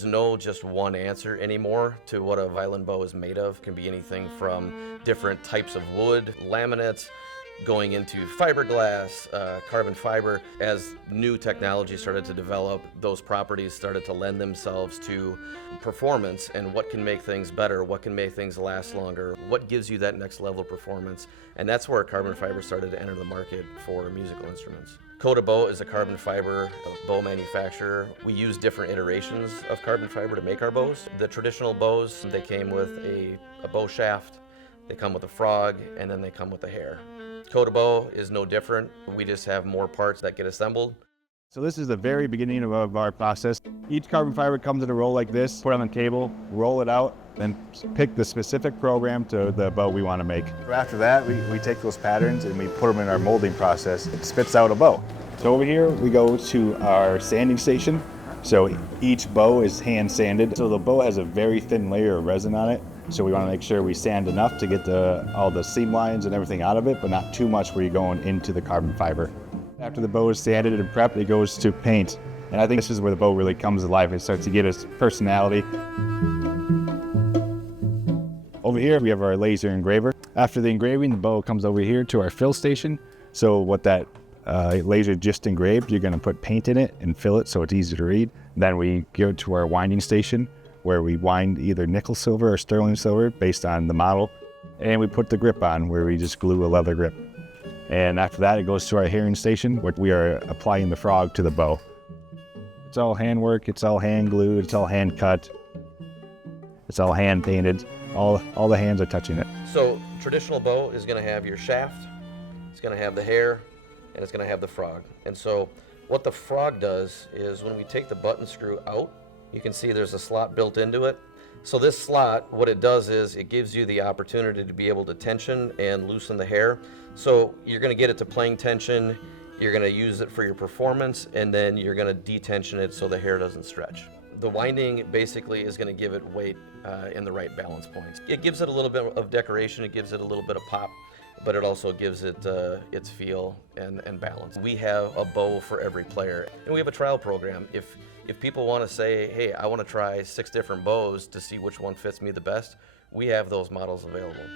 There's no just one answer anymore to what a violin bow is made of. It can be anything from different types of wood, laminates, going into fiberglass, carbon fiber. As new technology started to develop, those properties started to lend themselves to performance and what can make things better, what can make things last longer, what gives you that next level of performance. And that's where carbon fiber started to enter the market for musical instruments. CodaBow is a carbon fiber bow manufacturer. We use different iterations of carbon fiber to make our bows. The traditional bows, they came with a bow shaft, they come with a frog, and then they come with a hair. CodaBow is no different. We just have more parts that get assembled. So this is the very beginning of our process. Each carbon fiber comes in a roll like this, put it on the table, roll it out, then pick the specific program to the bow we want to make. After that, we take those patterns and we put them in our molding process. It spits out a bow. So over here, we go to our sanding station. So each bow is hand sanded. So the bow has a very thin layer of resin on it. So we want to make sure we sand enough to get all the seam lines and everything out of it, but not too much where you're going into the carbon fiber. After the bow is sanded and prepped, it goes to paint. And I think this is where the bow really comes alive. It starts to get its personality. Over here, we have our laser engraver. After the engraving, the bow comes over here to our fill station. So what that laser just engraved, you're going to put paint in it and fill it so it's easy to read. Then we go to our winding station, where we wind either nickel silver or sterling silver based on the model. And we put the grip on, where we just glue a leather grip. And after that, it goes to our herring station, where we are applying the frog to the bow. It's all handwork, it's all hand glued, it's all hand cut, it's all hand painted. All the hands are touching it. So traditional bow is going to have your shaft, it's going to have the hair, and it's going to have the frog. And so what the frog does is when we take the button screw out, you can see there's a slot built into it. So this slot, what it does is it gives you the opportunity to be able to tension and loosen the hair. So you're going to get it to playing tension, you're going to use it for your performance, and then you're going to detension it so the hair doesn't stretch. The winding basically is going to give it weight in the right balance points. It gives it a little bit of decoration, it gives it a little bit of pop, but it also gives it its feel and balance. We have a bow for every player, and we have a trial program. If people want to say, hey, I want to try 6 different bows to see which one fits me the best, we have those models available.